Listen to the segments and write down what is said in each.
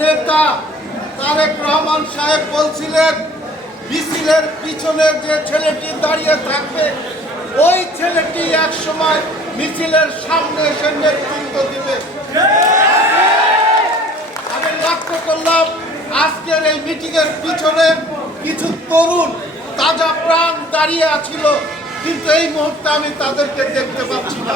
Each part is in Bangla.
নেতা তারেক রহমান সাহেব বলছিলেন মিছিলের পিছনে যে ছেলেটি দাঁড়িয়ে থাকবে ওই ছেলেটি এক সময় মিছিলের সামনে এসে নেতৃত্ব দিবে। আমি লক্ষ্য করলাম আজকের এই মিটিং এর পিছনে কিছু তরুণ তাজা প্রাণ দাঁড়িয়ে আছিল, কিন্তু এই মুহূর্তে আমি তাদেরকে দেখতে পাচ্ছি না।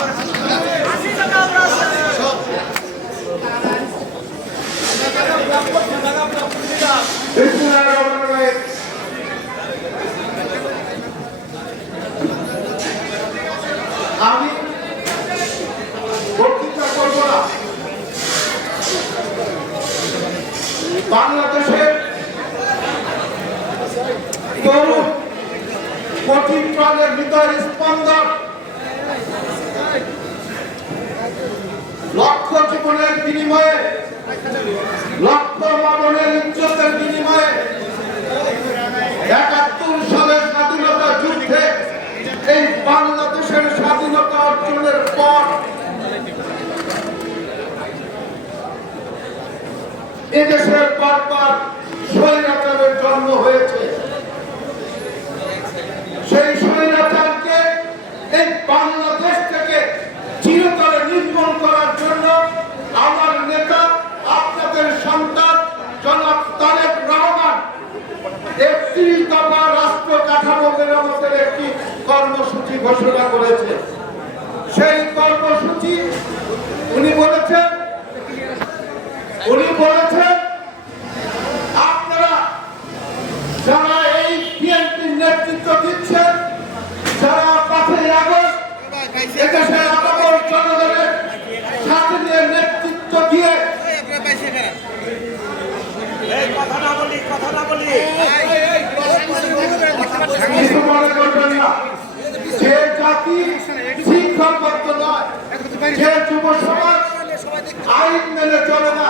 আমি বক্তৃতা করব না। বাংলাদেশের তরুণ কঠিন প্রাণের হৃদয়ের স্পন্দন, লক্ষ জীবনের বিনিময়ে, লক্ষ মামনের ইজ্জতের বিনিময়ে ৭১ সালের স্বাধীনতা যুদ্ধে এই বাংলাদেশের স্বাধীনতা অর্জনের পর এদেশের বারবার স্বৈরাচারের জন্ম হয়েছে। সেই স্বৈরাচারকে এই বাংলাদেশ থেকে চিরতরে নির্মূল করার জন্য আমার নেতা, আপনাদের সন্তান জনাব তারেক রহমান ৩১ দফা রাষ্ট্র কাঠামো মেরামতের একটি কর্মসূচি ঘোষণা করেছে। সেই কর্মসূচি উনি বলেছেন আপনারা যারা এই বিএনপির নেতৃত্ব দিচ্ছেন, যারা ৫ই আগস্ট এদেশের আপামর জনগণের সাথে নিয়ে নেতৃত্ব দিয়ে যে জাতি শিক্ষাবদ্ধ নয়, যে যুব সমাজ আইন মেনে চলে না,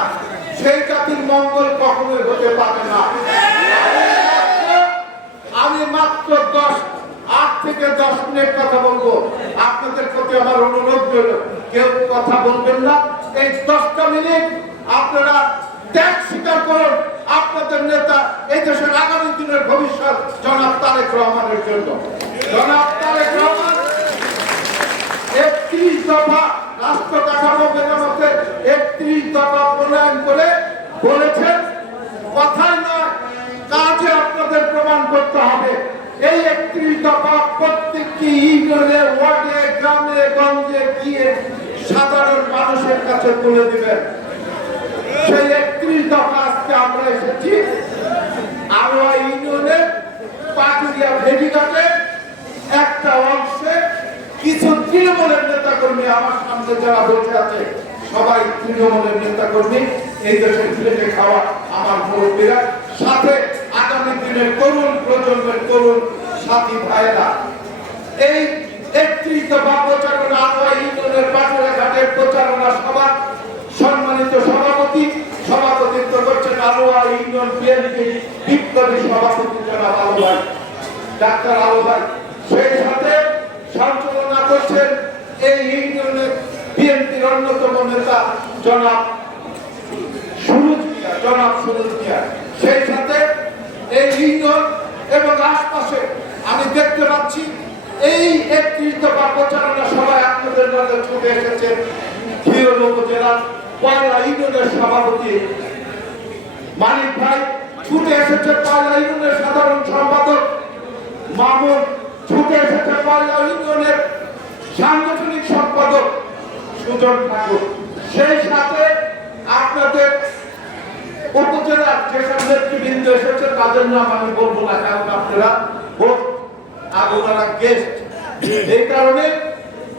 সেই জাতির মঙ্গল কখনোই হতে পারে না। আমি মাত্র 8 থেকে 10 মিনিট কথা বলবো। আপনাদের প্রতি আমার অনুরোধ রইল, কেউ কথা বলবেন না। এই 10টা মিনিট আপনারা ত্যাগ স্বীকার করুন আপনাদের নেতা, এই দেশের আগামী দিনের ভবিষ্যৎ জনাব তারেক রহমানের জন্য। জনাব তারেক রহমান ৩১ দফা রাষ্ট্র কাঠামো মেরামতের ৩১ দফা প্রণয়ন করে বলেছেন, কথায় নয় কাজে আপনাদের প্রমাণ করতে হবে। এই ৩১ দফা প্রত্যেকটি ইউনিয়নে, ওয়ার্ডে, গ্রামে গঞ্জে গিয়ে সাধারণ মানুষের কাছে তুলে দিবেন। সেই ৩১ দফা আমরা এসেছি আলোয়া ইউনিয়নের পাটুরিয়া ভেটিঘাটে একটা অংশে কিছু তৃণমূলের নেতা কর্মী আমার সামনে যারা বসে আছে সবাই তৃণমূলের নেতা কর্মী, এই দেশের খেটে খাওয়া আমার মুরব্বীরা, সাথে আগামী দিনের তরুণ প্রজন্মের তরুণ সাথী ভাইয়েরা। এই ৩১ দফা প্রচারণা আলোয়া ইউনিয়নের পাটুরিয়া ঘাটের প্রচারণা সভা সম্মানিত সভাপতিত্ব করছেন আলোয়া ইউনিয়ন বিএনপি বিপ্লবী সভাপতি জনাব আলো ভাই, ডাক্তার আলো ভাই। সেই সাথে সঞ্চালনা করছেন এই ইউনিয়নের বিএনপির অন্যতম নেতা জনাব সুরুজ মিয়া। সেই সাথে এই ইউনিয়ন এবং আশপাশে আমি দেখতে পাচ্ছি এই ৩১ দফা প্রচারণা সভায় আপনাদের মাঝে ছুটে এসেছেন ঘিওর উপজেলার পয়লা ইউনিয়নের সভাপতি মানিক ভাই, ছুটে এসেছে পয়লা ইউনিয়নের সাধারণ সম্পাদক মামুন, ছুটে এসেছে পয়লা ইউনিয়নের সাংগঠনিক সম্পাদক সুজন ঠাকুর। সেই সাথে আপনাদের উপজেলার যেসব নেতৃবৃন্দ এসেছে তাদের নাম আমি বলবো না, কারণ আপনারা আগোনারা গেস্ট। এই কারণে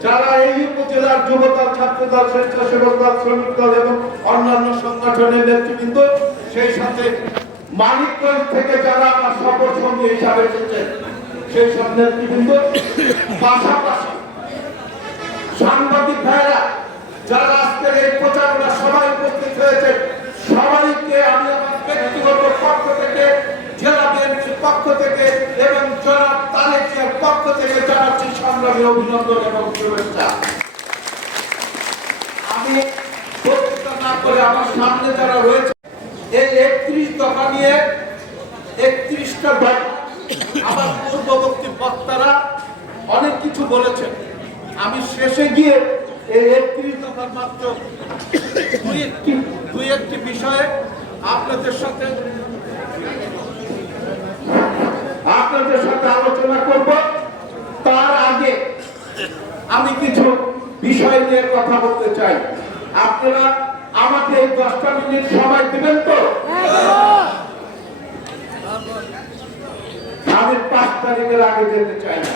যারা এই উপজেলার যুবদল, ছাত্রদল, স্বেচ্ছাসেবক দল, শ্রমিক দল এবং অন্যান্য সংগঠনের নেতৃবৃন্দ, সেই সাথে মানিকগঞ্জ থেকে যারা আমার সফর সঙ্গী হিসাবে এসেছেন সেই সব নেতৃবৃন্দ, পাশাপাশি সাংবাদিক ভাইরা যারা আজকের এই প্রচারণা সবাই উপস্থিত হয়েছে, সবাইকে আমি আমার ব্যক্তিগত পক্ষ থেকে, জেলা বিএনপির পক্ষ থেকে এবং জনাব তারেক জিয়ার পক্ষ থেকে জানাচ্ছি সংগ্রামী অভিনন্দন এবং শুভেচ্ছা। আমি বক্তৃতা না করে আমার সামনে যারা রয়েছে এই ৩১ দফা নিয়ে ৩১টা দফা আমার পূর্ববর্তী বক্তারা অনেক কিছু বলেছেন। আমি শেষে গিয়ে এই ৩১ দফার মাত্র দুই একটি বিষয়ে আপনাদের সাথে আলোচনা করব। তার আগে আমি কিছু বিষয় নিয়ে কথা বলতে চাই। আপনারা আমাকে এই 10টা মিনিট সময় দিবেন তো? আমি 5 তারিখের আগে যেতে চাই না।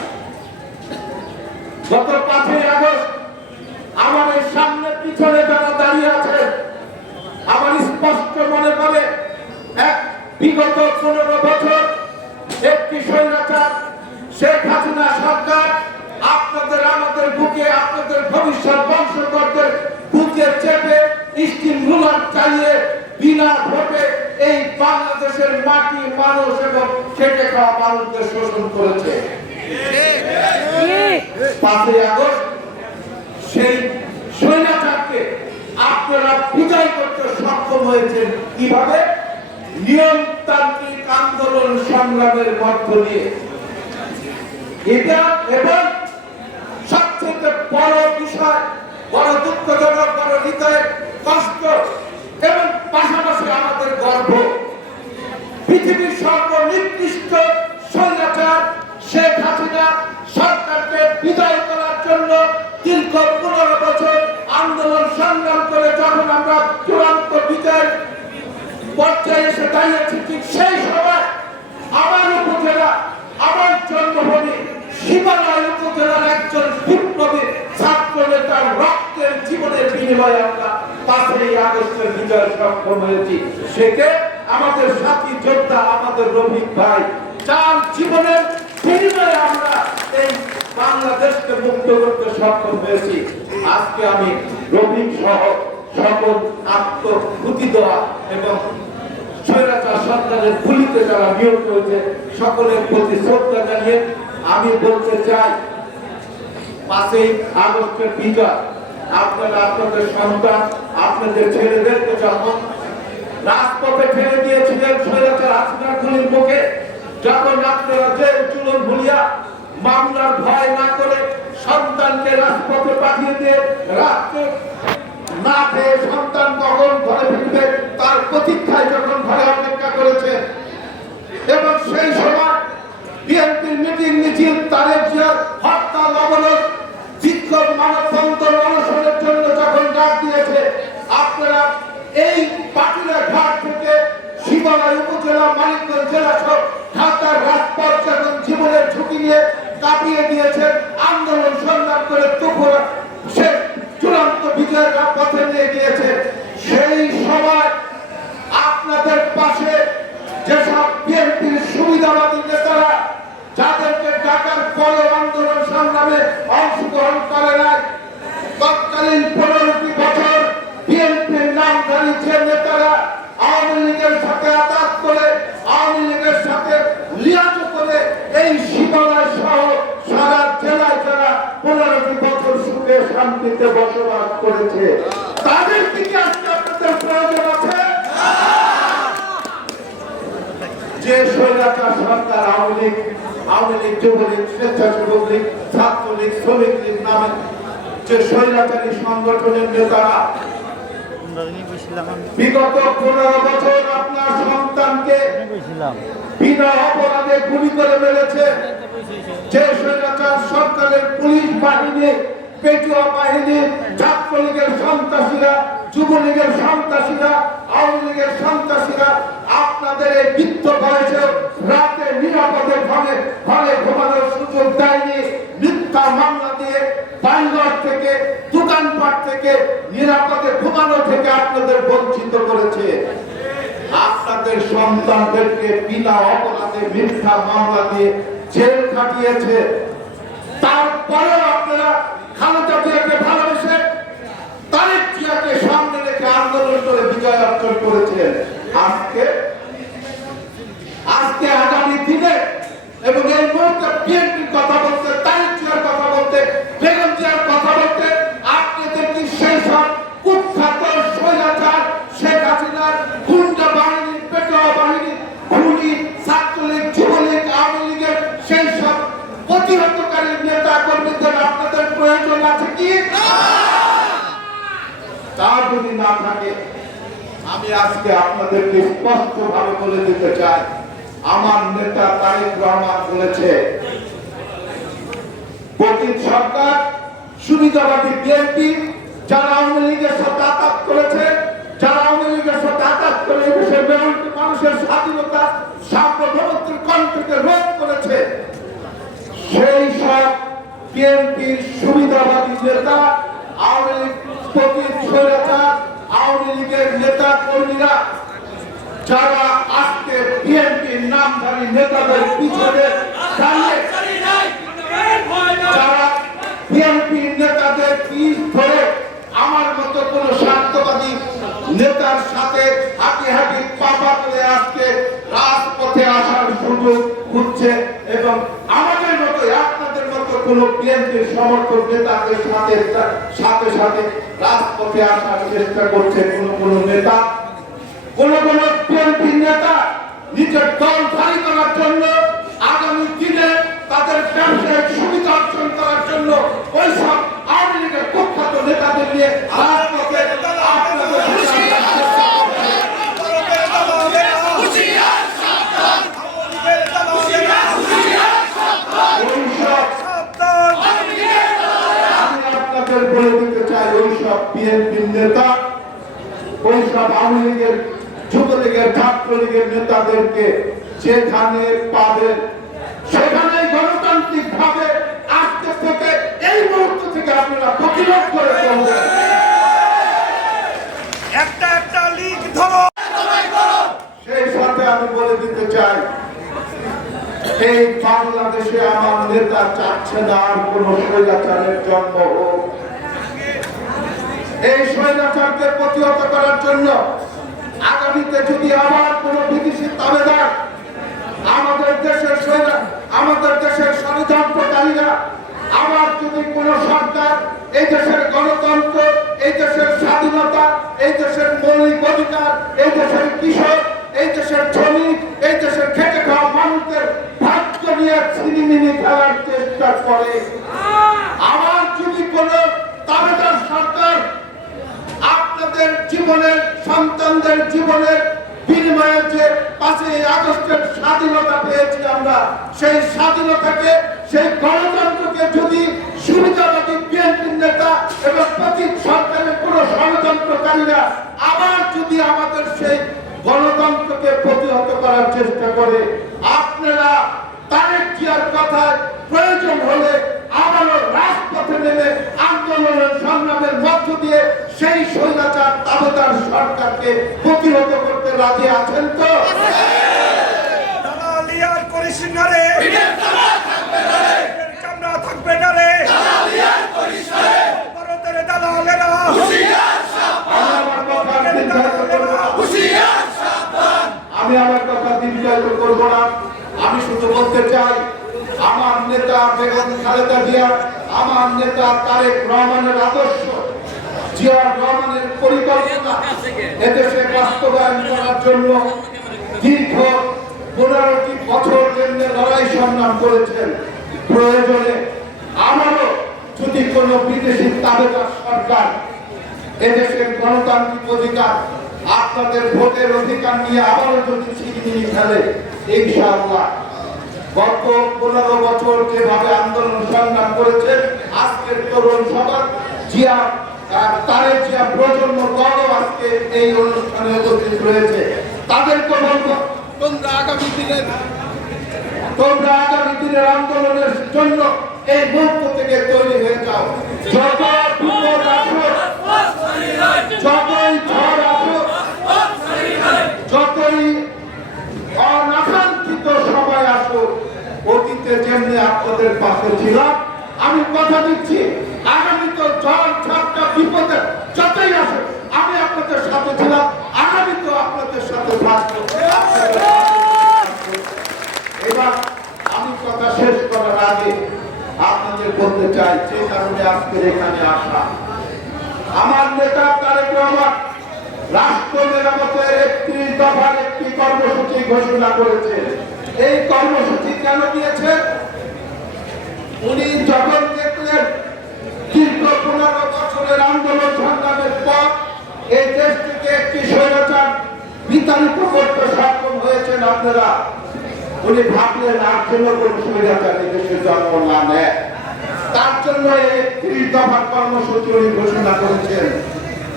গত 5ই আগস্ট আমার এই সামনে পিছনে যারা দাঁড়িয়ে আছে, আমার স্পষ্ট মনে পড়ে বিগত 15 বছর একটি স্বৈরাচার শেখ হাসিনা সরকার আপনাদের আমাদের বুকে, আপনাদের ভবিষ্যৎ বংশধরদের বুকে চেপে স্টিম রুলার চালিয়ে বিনা ভোটে এই বাংলাদেশের মাটি, মানুষ এবং খেটে খাওয়া মানুষদের শোষণ করেছে। 5ই আগস্ট সেই স্বৈরাচারকে আপনারা বিজয় করতে সক্ষম হয়েছেন কিভাবে? নিয়মতান্ত্রিক আন্দোলন সংগ্রামের মধ্য দিয়ে। এটা এবং সবচেয়ে বড় বিষয়, বড় দুঃখজনক, বড় হৃদয়ের কষ্ট এবং পাশাপাশি আমাদের গর্ব, পৃথিবীর সর্বনিকৃষ্ট স্বৈরাচার শেখ হাসিনা সরকারকে বিদায় করার জন্য দীর্ঘ 15 বছর আন্দোলন সংগ্রাম করে যখন আমরা চূড়ান্ত বিজয়ের পর্যায়ে এসে দাঁড়িয়েছি, ঠিক সেই সময় আমার উপজেলা, আমার জন্মভূমি শিবালয় উপজেলার একজন বিপ্লবী ছাত্র নেতার রক্তের জীবনের বিনিময়ে আমরা 5ই আগস্টের বিজয় সক্ষম হয়েছি। সেকে আমাদের সাথী যোদ্ধা, আমাদের রফিক ভাই, যার জীবনের বিনিময়ে আমরা এই বাংলাদেশকে মুক্ত করতে সক্ষম হয়েছি। আজকে আমি রফিক সহ সকল আত্মভূতি দেওয়া এবং স্বৈরাচার সরকারের গুলিতে যারা নিয়োগ হয়েছে সকলের প্রতি শ্রদ্ধা জানিয়ে আমি বলতে চাই, 5ই আগস্টের বিজয় আপনারা আপনাদের সন্তান, আপনাদের ছেলেদেরকে যখন রাজপথে ফেলে দিয়েছিলেন স্বৈরাচার হাসিনার গুলির মুখে, যখন আপনারা জেল চুলন ভুলিয়া মামলার ভয় না করে সন্তানকে রাজপথে পাঠিয়ে দিয়ে রাত্রে না খেয়ে সন্তান কখন ঘরে ফিরবে তার প্রতীক্ষায় যখন ঘরে অপেক্ষা করেছে, এবং সেই সময় বিএনপির মিটিং মিছিল, তারেক জিয়ার হরতাল, অবরোধ, বিক্ষোভ, মানববন্ধন, অনশনের জন্য যখন ডাক দিয়েছে, আপনারা এই পাটুরিয়া ঘাট থেকে ধলাই উপজেলা, মানিকগঞ্জ জেলা সহ ঢাকার রাজপথ এবং জীবনের ঝুঁকি নিয়ে কাটিয়ে দিয়েছেন, আন্দোলন সংগ্রাম করে তুফুরা সে চূড়ান্ত বিজয়ের পথে নিয়ে গিয়েছে। সেই সময় আপনাদের পাশে যেসব বিএনপির সুবিধাবাদী নেতারা যাদেরকে ঢাকার পরে আন্দোলন সংগ্রামে অংশগ্রহণ করে নাই, তৎকালীন 15টি বছর বিএনপির নামধারী যে নেতারা আওয়ামী লীগের সাথে আঘাত করে, আওয়ামী লীগের সাথে লিয়াজু করে এই সীমানায় সহ সারা জেলায় যারা 15টি বছর সুখে শান্তিতে বসবাস করেছে, তাদের দিকে আজকে আপনাদের প্রয়োজন আছে? যে স্বৈরাচার সরকার আওয়ামী লীগ, যুবলীগ, স্বেচ্ছাসেবক লীগ, ছাত্রলীগ, শ্রমিক লীগ নামে যে স্বৈরাচারী সংগঠনের নেতারা বিগত 15 বছর আপনার সন্তানকে বিনা অপরাধে গুলি করে মেরেছে, যে স্বৈরাচার সরকারের পুলিশ বাহিনী, পেটুয়া বাহিনী, ছাত্রলীগের সন্ত্রাসীরা, যুবলীগের সন্ত্রাসীরা, আওয়ামী লীগের সন্ত্রাসীরা আপনাদের এই বৃত্ত বয়সে রাতে নিরাপদে ঘরে ঘুমানোর সুযোগ দেয়নি, মিথ্যা মামলা দিয়ে বাড়িঘর থেকে, দোকানপাট থেকে, নিরাপদে ঘুমানো থেকে আপনাদের বঞ্চিত করেছে। আপনাদের সন্তানদেরকে বিনা অপরাধে মিথ্যা মামলা দিয়ে জেল খাটিয়েছে। তারপরেও আপনারা খালেদা জিয়াকে ভালোবেসে তারেক জিয়াকে সামনে রেখে আন্দোলন করে বিজয় অর্জন করেছিলেন। আজকে আগামী দিনে এবং এই মুহূর্তে বিএনপির কথা বলতে, তারেক জিয়ার কথা বলতে, বেগম জিয়ার কথা বলতে আপনাদের কি সেই সব কুখ্যাত স্বৈরাচার শেখ হাসিনার গুন্ডা বাহিনী, পেটোয়া বাহিনী, খুনি, ছাত্রলীগ, যুবলীগ, আওয়ামী লীগের সেই সব প্রতিহতকারী নেতা কর্মীদের আপনাদের প্রয়োজন আছে কি? তা যদি না থাকে, আমি আজকে আপনাদেরকে স্পষ্ট ভাবে বলে দিতে চাই, আমার নেতা তারেক রহমান বলেছে, পতিত সরকার, সুবিধাবাদী বিএনপি যারা আওয়ামী লীগের সাথে আঘাত করেছে, যারা আওয়ামী লীগের সাথে আঘাত করে দেশের মানুষের স্বাধীনতা, সার্বভৌমত্বের কণ্ঠকে রোধ করেছে, সেই সব বিএনপির সুবিধাবাদী নেতা, আওয়ামী লীগ পতিত স্বৈরাচার, আওয়ামী লীগের নেতা কর্মীরা যারা আজকে বিএনপির নামধারী নেতাদের পিছনে দাঁড়িয়ে, যারা বিএনপির নেতাদের পিঠ ধরে আমার মতো কোন স্বার্থবাদী নেতার সাথে হাঁটি হাঁটি পাপা করে আজকে রাজপথে আসার সুযোগ খুঁজছে এবং আমাদের মতো, আপনাদের মতো কোন বিএনপির সমর্থক নেতাদের সাথে সাথে রাজপথে আসার চেষ্টা করছে কোন নেতা, কোন বিএনপির নেতা নিজের দল ভারী করার জন্য, আগামী দিনে তাদের ব্যবসায়িক সুবিধা অর্জন করার জন্য ওই সব আওয়ামী লীগের কুখ্যাত নেতাদের নিয়ে রাজপথে বলে দিতে চাই, ওই সব বিএনপির নেতা, ওই সব আওয়ামী লীগের, যুবলীগের, ছাত্রলীগের নেতাদেরকে যেখানে পাবেন সেখানে গণতান্ত্রিক ভাবে আজকে থেকে, এই মুহূর্ত থেকে আপনারা প্রতিরোধ করে চলবেন। একটা লীগ ধরো। সেই সাথে আমি বলে দিতে চাই, এই বাংলাদেশে আমার নেতা চাচ্ছে না আর কোন স্বৈরাচারের জন্ম হোক। এই স্বৈরাচারকে প্রতিহত করার জন্য আগামীতে যদি আবার কোন বিদেশি তাবেদার আমাদের দেশের ষড়যন্ত্রকারীরা আবার যদি কোন সরকার এই দেশের গণতন্ত্র, এই দেশের স্বাধীনতা, এই দেশের মৌলিক অধিকার, এই দেশের কৃষক, এই দেশের শ্রমিক, এই দেশের খেটে খাওয়া মানুষদের ভাগ্য নিয়ে ছিনিমিনি খেলার চেষ্টা করে, আবার যদি কোন তাবেদার সরকার আপনাদের জীবনের, সন্তানদের জীবনের বিনিময়ে যে 5ই আগস্টের স্বাধীনতা পেয়েছি আমরা, সেই স্বাধীনতাকে, সেই গণতন্ত্রকে যদি সুবিধাবাদী বিএনপির নেতা এবং পতিত সরকারের কোন ষড়যন্ত্রকারীরা আবার যদি আমাদের সেই গণতন্ত্র রাষ্ট্রকে প্রতিহত করার চেষ্টা করে। আপনারা তারেক জিয়ার কথায় প্রয়োজন হলে আবারও রাজপথে নেমে আন্দোলনের সংগ্রামের মধ্য দিয়ে সেই স্বৈরাচার তাবেদার সরকারকে প্রতিহত করতে রাজি আছেন তো? দালালি আর করিস না রে, চামড়া থাকবে না রে, ভারতের দালালেরা আমি আমার কথা দীর্ঘায়িত করব না। আমি শুধু বলতে চাই, আমার নেতা বেগম খালেদা জিয়া, আমার নেতা তারেক রহমানের আদর্শ, জিয়াউর রহমানের পরিকল্পনা এদেশে বাস্তবায়ন করার জন্য দীর্ঘ 15টি বছর কেন্দ্রে লড়াই সংগ্রাম করেছেন। প্রয়োজনে আমারও যদি কোনো বিদেশি তাবেদার সরকার এদেশের গণতান্ত্রিক অধিকার, আপনাদের ভোটের অধিকার নিয়ে আবারও যদি ছিনিয়ে ফেলে, ইনশাআল্লাহ গত 15 বছর যেভাবে আন্দোলন সংগ্রাম করেছেন, আজকের তরুণ সমাজ জিয়া তারেক জিয়া প্রজন্ম দলও আজকে এই অনুষ্ঠানে উপস্থিত রয়েছে। তাদেরকে বলবো, তোমরা আগামী দিনের আন্দোলনের জন্য এই মুহূর্ত থেকে তৈরি হয়ে যাও। যত বিপদ আসুক, যতই ঝড় আসুক, যতই অনাকাঙ্ক্ষিত সময় আসুক, অতীতে যেমনি আপনাদের পাশে ছিলাম, আমি কথা দিচ্ছি আগামী তো ঝড় ঝাপটা বিপদে যতই আসুক, আমি আপনাদের সাথে ছিলাম, আগামী তো আপনাদের সাথে থাকবো। এবার আমি কথা শেষ করার আগে আপনাদের বলতে চাই, যে কারণে আজকের এখানে আসা, আমার নেতা তারেক রহমান রাষ্ট্র মেরামতের 31 দফার একটি কর্মসূচি ঘোষণা করেছে। এই কর্মসূচি কেন দিয়েছে? উনি যখন দেখলেন দীর্ঘ 15 বছরের আন্দোলন সংগ্রামের পর এই দেশ থেকে একটি স্বৈরাচার বিতাড়িত করতে সক্ষম হয়েছেন আপনারা, উনি ভাবলেন আর যেন কোন স্বৈরাচার দেশের জন্ম না নেয়। তার জন্য 31 দফার কর্মসূচি উনি ঘোষণা করেছেন।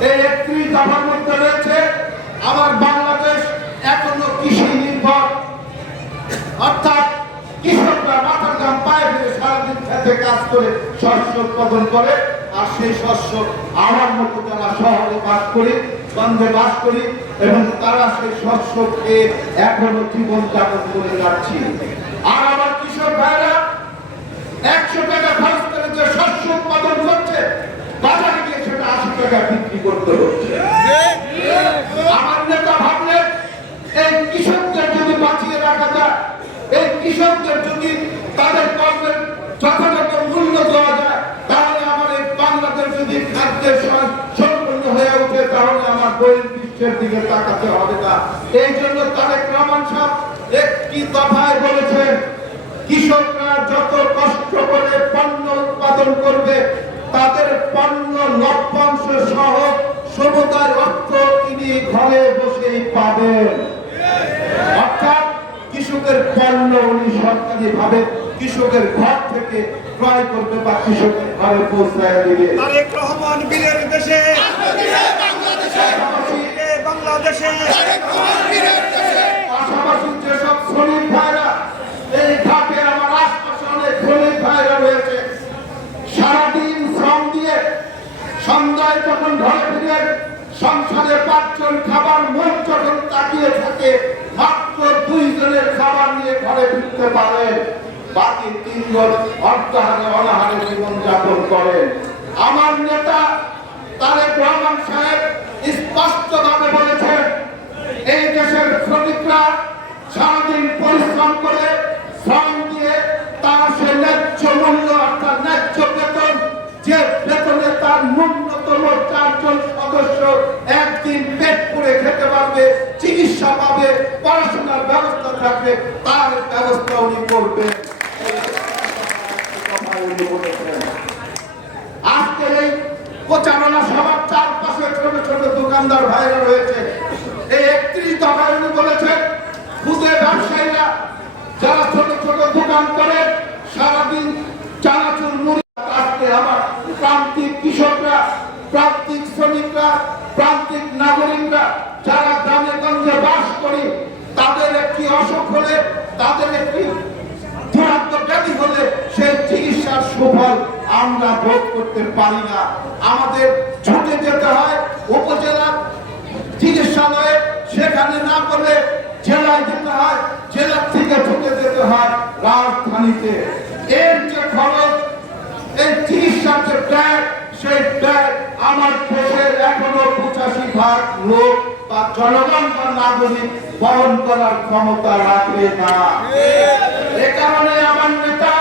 এই 31 দফার মধ্যে রয়েছে আমার বাংলাদেশ এখনো কৃষি নির্ভর, অর্থাৎ কৃষকরা মাথার ঘাম পায়ে ফেলে সারাদিন খেতে কাজ করে শস্য উৎপাদন করে, আর সেই শস্য আমার মতো যারা শহরে বাস করি, গন্ধে বাস করি, এবং তারা সেই শস্য খেয়ে এখনো জীবন যাপন করে যাচ্ছি। আর আমার কৃষক ভাইরা 100 টাকা খরচ করে যে শস্য উৎপাদন করছে, বাজারে গিয়ে সেটা 80 টাকা বিক্রি করতে হচ্ছে। আমার নেতা ভাবলেন এই কৃষকদের যদি বাঁচিয়ে রাখা যায়, এই কৃষকদের যদি তাদের কর্মের যথাযথ মূল্য দেওয়া যায়, তাহলে আমার এই বাংলাদেশ যদি খাদ্যের সম্পূর্ণ হয়ে ওঠে, তাহলে আমার বইয়ের বিশ্বের দিকে তাকাতে হবে না। এই জন্য তারেক রহমান সাহেব একটি দফায় বলেছেন, কৃষকরা যত কষ্ট করে পণ্য উৎপাদন করবে, তাদের পণ্য লভ্যাংশ সহ সমুদায় অর্থ তিনি ঘরে বসেই পাবেন। অর্থাৎ কৃষকের পণ্য উনি সরকারি ভাবে কৃষকের ঘর থেকে ক্রয় করবে বা কৃষকের ঘরে পৌঁছায় দিবে। তারেক রহমান বীরের দেশে, বাংলাদেশে পাশাপাশি যেসব শ্রমিক ভাইরা এই ঘাটে, আমার আশপাশে অনেক শ্রমিক ভাইরা রয়েছে, সারাদিন শ্রম দিয়ে সন্ধ্যায় যখন ঘরে ফিরে সংসারে 5 জন খাবার মুখ যখন তাকিয়ে থাকে, মাত্র 2 জনের খাবার নিয়ে ঘরে ফিরতে পারেন, বাকি 3 জন অর্ধাহারে অনাহারে জীবন যাপন করেন। আমার নেতা তারেক রহমান সাহেব স্পষ্টভাবে বলেছেন, এই দেশের শ্রমিকরা সারাদিন পরিশ্রম করে শ্রম দিয়ে তার সে ন্যায্য মূল্য, অর্থাৎ ন্যায্য বেতন, যে বেতনে তার ন্যূনতম 4 জন সদস্য একদিন পেট পুড়ে খেতে পারবে, চিকিৎসা পাবে, পড়াশোনার ব্যবস্থা থাকবে, তার ব্যবস্থা উনি করবেন। আজকের এই প্রচারণা সবার চারপাশে ছোট ছোট দোকানদার ভাইরা রয়েছে। এই 31 দফায় উনি বলেছেন, খুদে ব্যবসায়ীরা যারা ছোট ছোট দোকান করে সারাদিন চানাচুর মুড়ি, আজকে আমার প্রান্তিক কৃষকরা, প্রান্তিক শ্রমিকরা, প্রান্তিক নাগরিকরা যারা গ্রামে গঞ্জে বাস করি, অসুখ হলে, তাদের একটি দুরান্ত ব্যাধি হলে সেই চিকিৎসার সুফল আমরা ভোগ করতে পারি না। আমাদের ছুটে যেতে হয় উপজেলা চিকিৎসালয়ে, সেখানে না পেলে জেলায় যেতে হয়, জেলা থেকে ছুটে যেতে হয় রাজধানীতে। এর যে খরচ, এই চিকিৎসার যে ব্যয়, সেই ব্যয় আমার দেশের এখনো 85% লোক বা জনগণ বা নাগরিক বহন করার ক্ষমতা রাখে না। এ কারণে আমার নেতা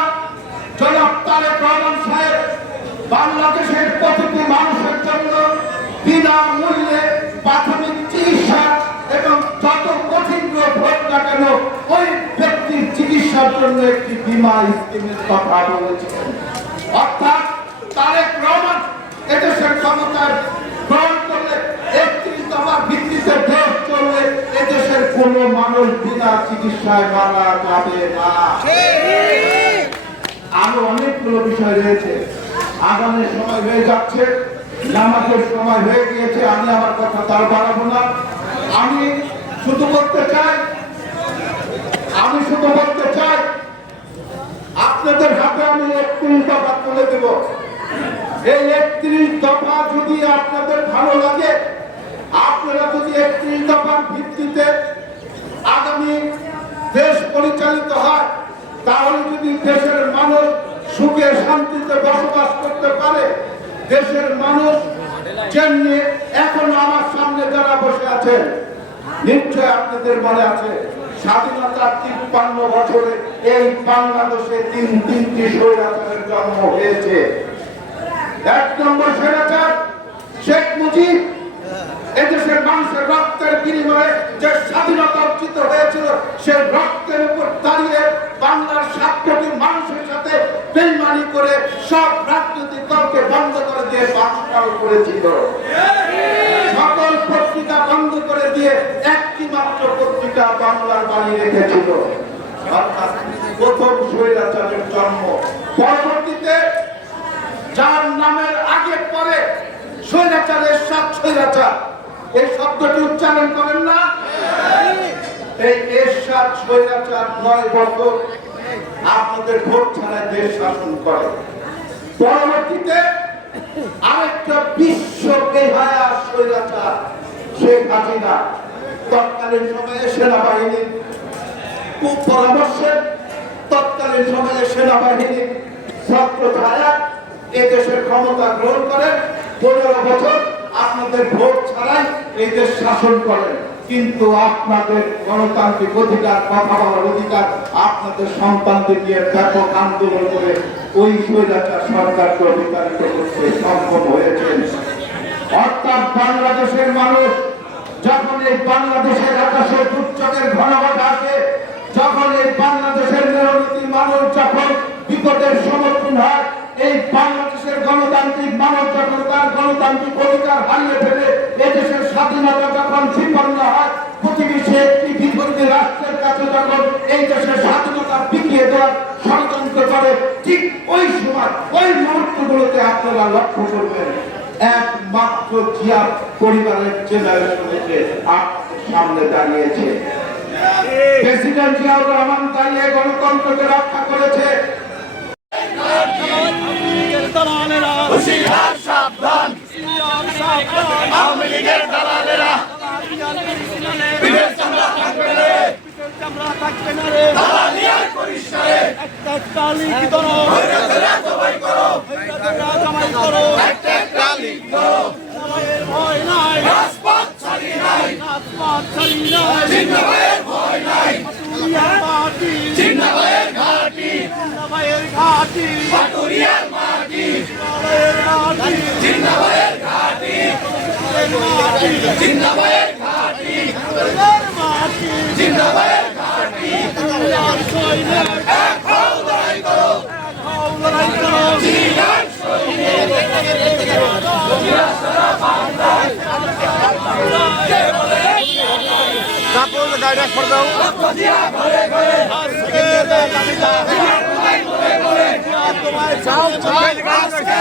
জনাব তারেক রহমান সাহেব বাংলাদেশের প্রতিটি মানুষের জন্য বিনামূল্যে প্রাথমিক চিকিৎসা এবং যত কঠিন রোগ হোক না কেন ওই ব্যক্তির চিকিৎসার জন্য একটি বীমা স্কিমের কথা বলেছেন। অর্থাৎ তারেক রহমান এদেশের ক্ষমতার গ্রহণ করলে 31 দফার ভিত্তিতে দেশ চললে এদেশের কোন মানুষ বিনা চিকিৎসায় মারা যাবে না। আরো অনেকগুলো বিষয় রয়েছে। আগামীর সময় হয়ে যাচ্ছে, নামাজের সময় হয়ে গিয়েছে, আমি আমার কথা তার বাড়াবো না। আমি শুধু বলতে চাই আপনাদের হাতে আমি 31 দফা তুলে দেব। এই 31 দফা যদি আপনাদের ভালো লাগে, আপনারা যদি 31 দফার ভিত্তিতে আগামী দেশ পরিচালিত হয়, তাহলে যদি দেশের মানুষ সুখে শান্তিতে বসবাস করতে পারে, দেশের মানুষ যেমনি এখন আমার সামনে যারা বসে আছেন, নিশ্চয় আপনাদের মনে আছে স্বাধীনতার 53 বছরে এই বাংলাদেশে তিনটি স্বৈরাচারের জন্ম হয়েছে। 1 নম্বর স্বৈরাচার শেখ মুজিব, এদেশের মানুষের রক্তের বিনিময়ে যে স্বাধীনতা অর্জিত হয়েছিল, সেই রক্তের উপর দাঁড়িয়ে বাংলার 7 কোটি মানুষের সাথে বেইমানি করে সব রাজনৈতিক দলকে বন্ধ করে দিয়ে বাকশাল করেছিল। সকল পত্রিকা বন্ধ করে দিয়ে একটি মাত্র পত্রিকা বাংলার বাণী রেখেছিল। অর্থাৎ প্রথম স্বৈরাচারের জন্ম। পরবর্তীতে যার নামের আগে পরে স্বৈরাচারের সাথে স্বৈরাচার, এই শব্দটি উচ্চারণ করেন না? এই এরশাদ স্বৈরাচার 9 বছর আপনাদের ভোট ছাড়া দেশ শাসন করে। পরবর্তীতে আরেকটা বিশ্ব বেহায়া স্বৈরাচার শেখ হাসিনা, তৎকালীন সময়ে সেনাবাহিনীর পরামর্শে, তৎকালীন সময়ে সেনাবাহিনীর ছত্রছায়া এদেশের ক্ষমতা গ্রহণ করেন। 15 বছর আপনাদের ভোট ছাড়াই এই দেশ শাসন করেন। কিন্তু আপনাদের গণতান্ত্রিক অধিকার, কথা বলার অধিকার, আপনাদের সন্তানদের নিয়ে ব্যাপক আন্দোলন করে ওই স্বৈরাচার সরকারকে অধিকারিত করতে সক্ষম হয়েছেন। অর্থাৎ বাংলাদেশের মানুষ যখন এই বাংলাদেশের আকাশে দুর্যোগের ঘনঘটা আসে, যখন এই বাংলাদেশের মেয়নীতি মানুষ যখন বিপদের সম্মুখীন হয়, এই বাংলাদেশের গণতান্ত্রিক মানুষ যখন তার গণতান্ত্রিক অধিকার হারিয়ে ফেলে, এদেশের স্বাধীনতা যখন বিপন্ন হয়, প্রতিবেশী একটি বিধর্মী রাষ্ট্রের কাছে যখন এই দেশের স্বাধীনতা বিকিয়ে দেওয়ার ষড়যন্ত্র করে, ঠিক ওই সময় ওই মুহূর্তগুলোতে আপনারা লক্ষ্য করবেন একমাত্র জিয়া পরিবারের জেনারেশন এসে আপনার সামনে দাঁড়িয়েছে। প্রেসিডেন্ট জিয়াউর রহমান দাঁড়িয়ে গণতন্ত্রকে রক্ষা করেছে। হুশিয়ার সাবধান, আওয়ামী লীগের দালালেরা পিঠের চামড়া থাকবে রে, দালালি আর করিস না রে, একটা লিগ করো, একটা লিগ করো, ভয় নাই, রাজপথ ছাড়ি নাই, জিন্দাবাদের ভয় নাই, জিন্দাবাদের ঘাটি, পাটুরিয়ার মাটি, জিন্দাবাদের ঘাটি, জিন্দাবাদের ঘাটি, জিন্দাবাদের ঘাটি, এক হও লড়াই করো, জিয়ার সৈনিক, জিয়া সারা বাংলায়, কে বলে কাপড় গাড়ি করে দাও, জিয়া ঘরে ঘরে, আজকে জিয়া ঘরে ঘরে, তোমায় চাও চাই আজকে